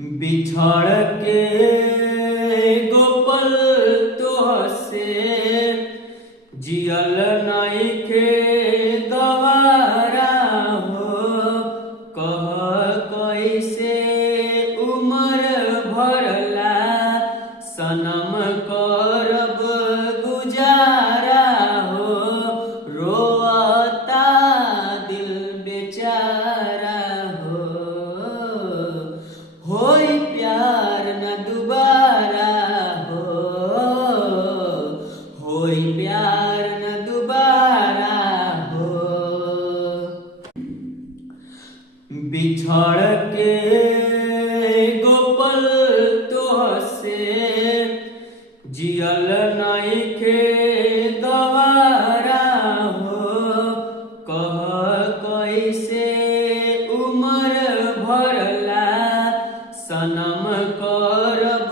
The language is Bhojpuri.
बिछड़ के गोपल तो हसे जियल नइखे गवारा हो। कह कैसे उमर भरला सनम करब गुजारा हो। रोता दिल बेचारा हो। होई प्यार न दुबारा हो। होई प्यार न दुबारा हो। बिछड़ के गोपल तो हसे जियल नइखे गवारा हो। कह कैसे उमर भरला सनम करब